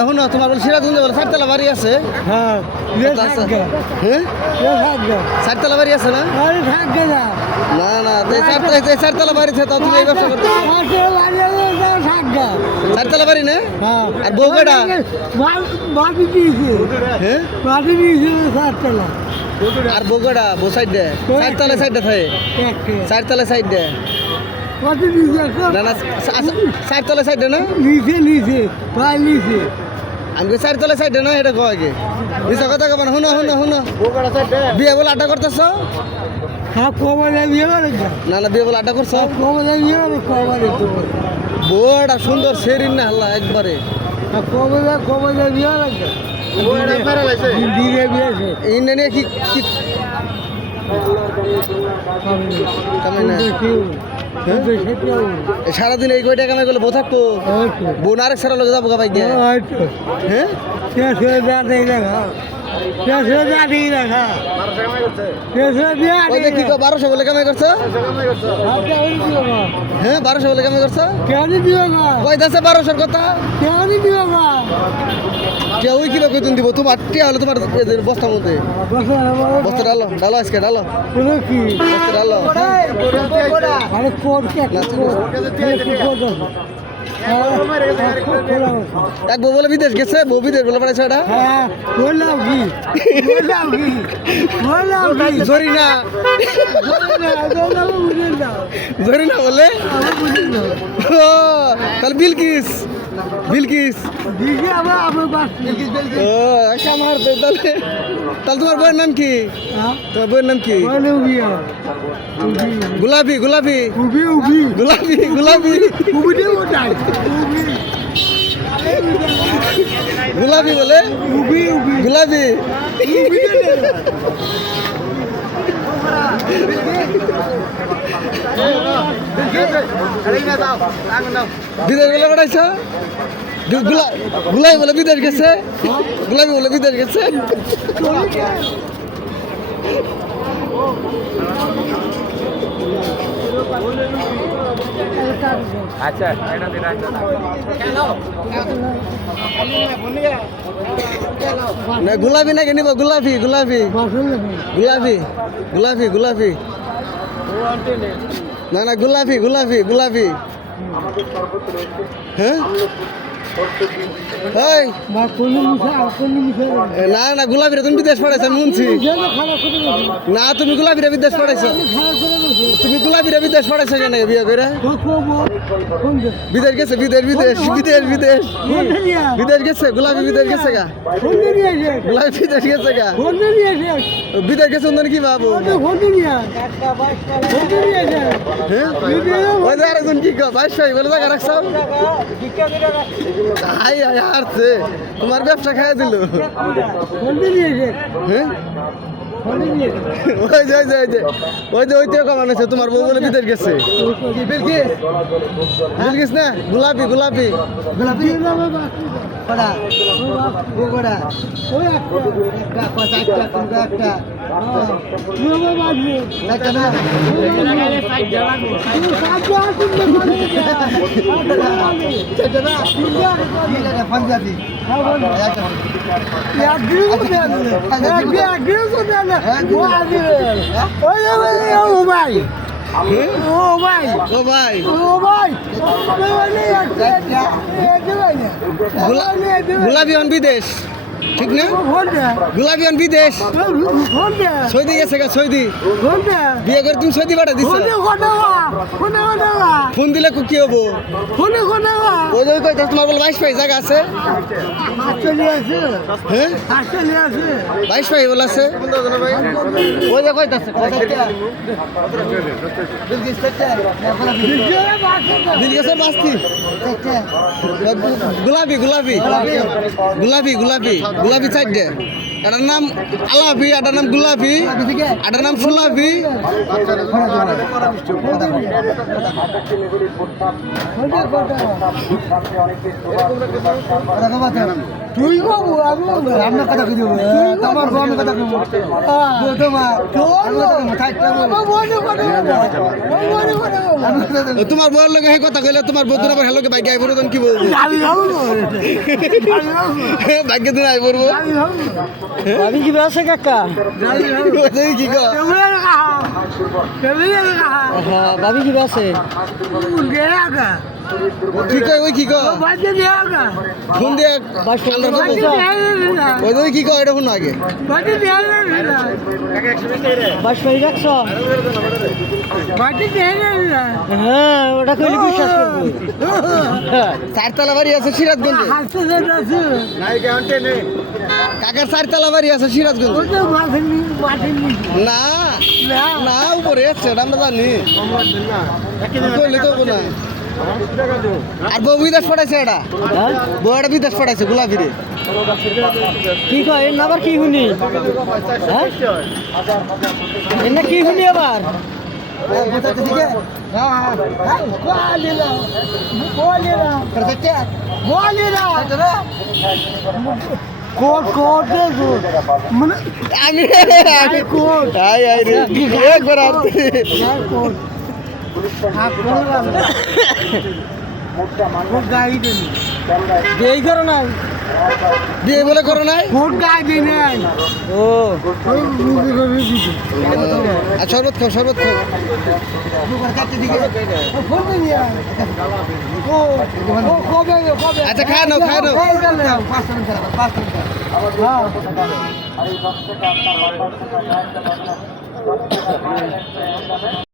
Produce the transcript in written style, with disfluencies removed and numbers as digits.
এখন তোমার বলে সিরাজগঞ্জ বলে চারতলা বাড়ি আছে। হ্যাঁ চারতলা বাড়ি আছে না? না না চারতলা বাড়ি তো তুমি এই ব্যবসা করতে চারতলা বাড়ি না? আর বউকেটা হ্যাঁ আর বউকেটা বউ সাইড দে চারতলা সাইড দে থাকে চারতলা সাইড দে না না চারতলা সাইড না আমি চারতলা সাইড না এটা কয় আগে মিশা কথা কব না শুনো শুনো শুনো বিয়ে বলে আড্ডা করতেছ? না না বিয়ে বলে আড্ডা করছ? বউটা সুন্দর সেরিন না আল্লাহ একবারে সারাদিন এই কয়টা কামাই করলে বউ থাকতো? বোন আরেক সারা লোক যাবো ভাই গিয়ে হ্যাঁ 1200 বলে কামাই করছো? হ্যাঁ 1200 বলে কামাই করছো? কয়দাছে 1200 কথা কেউ কিলো কই দিব তোমার টিয়া হলো তোমার বস্তার মধ্যে বস্তা ডালো ডালো আজকে ডালো বস্তা ডালো এক বউ বলে বিদেশ গেছে বউ বিদেশ বলে পড়েছে ওটা জরিনা জরিনা বলে তাহলে বিলকিস বিলকিস আমার তাহলে তাহলে তোমার বইয়ের নাম কি? তোমার বইয়ের নাম কি? গোলাপি গোলাপি গোলাপি গোলাপি গোলাপি বলে গোলাপি বিদেশ বলে পড়াইছ? গোলাপি বলে বিদেশ গেছে গোলাপি বলে বিদেশ গেছে আচ্ছা না গোলাপি নাকি নিব গোলাপি গোলাপি গোলাপি গোলাপি গোলাপি না না গোলাপি গোলাপি গোলাপি হ্যাঁ না না গোলাপিরা তুমি বিদেশ পড়াইছ শুনছি না তুমি গোলাপিরা বিদেশ পড়াইছ তুমি গোলাপিরা বিদেশ পড়াইছ কেন বিয়ে করে বিদেশ গেছে বিদেশ বিদেশ বিদেশ বিদেশ বিদেশ গেছে গোলাপি বিদেশ গেছে গা গোলাপি বিদেশ গেছে গা বিদেশ গেছে অন্য কি ভাবো হ্যাঁ ওই যে আরেকজন কি ভাই বলে জায়গা রাখছ হারছে তোমার ব্যবসা খাই দিল হ্যাঁ ওই যে ওই যে ওই যে ওই যে ওইটাও কমান আছে তোমার বউ বলে বিদেশ গেছে বিলকিস না গোলাপি গোলাপি গোলাপি পাঞ্জাবি গোলাপি বিদেশ ঠিক না গোলাপি বিদেশ সৌদি গেছে গা সৌদি বিয়ে করে তুমি সৌদি পাঠা দিচ্ছ ফোন দিলে কি হবো তোমার বলে 22 পাই জায়গা আছে হ্যাঁ 22 পাই বলে আছে ওই যে কইতাছে গোলাপি গোলাপি গোলাপি গোলাপি গোলাপি সাইড দে এটার নাম আলাপি এটার নাম গোলাপি এটার নাম সোলাপি তুই আপনার কথা কি দেবো তোমার আমি কথা তোমার তোমার বউয়ের লগে হে কথা কইলে তোমার বউ আবার হেলোকে বাইকে আই পড়বেন কি বলবো বাইকে দিন আই পড়বো ভাবি কি আছে কাকা কি কো ভাবি কি আছে কি কয় ওই কি কয় ফোন দিয়ে ওই কি কয় এটা ফোন আগে বাস পাই রাখছ হ্যাঁ ওটা কইলে বিশ্বাস করবো চারতলা বাড়ি আছে সিরাজগঞ্জে কাকার চারতলা বাড়ি আছে সিরাজগঞ্জ না না উপরে আছে আমরা জানি কইলে তো না আর বউ বিদেশ পড়াইছে এটা বউ এটা বিদেশ পড়াইছে গোলাপি রে কি কয় এর আবার কি শুনি এর কি শুনি আবার আমি একবার বিয়ে করো না বিয়ে বলে করো নাই ও আর শরবত খাও শরবত খাও আচ্ছা খায় নাও খায় নাও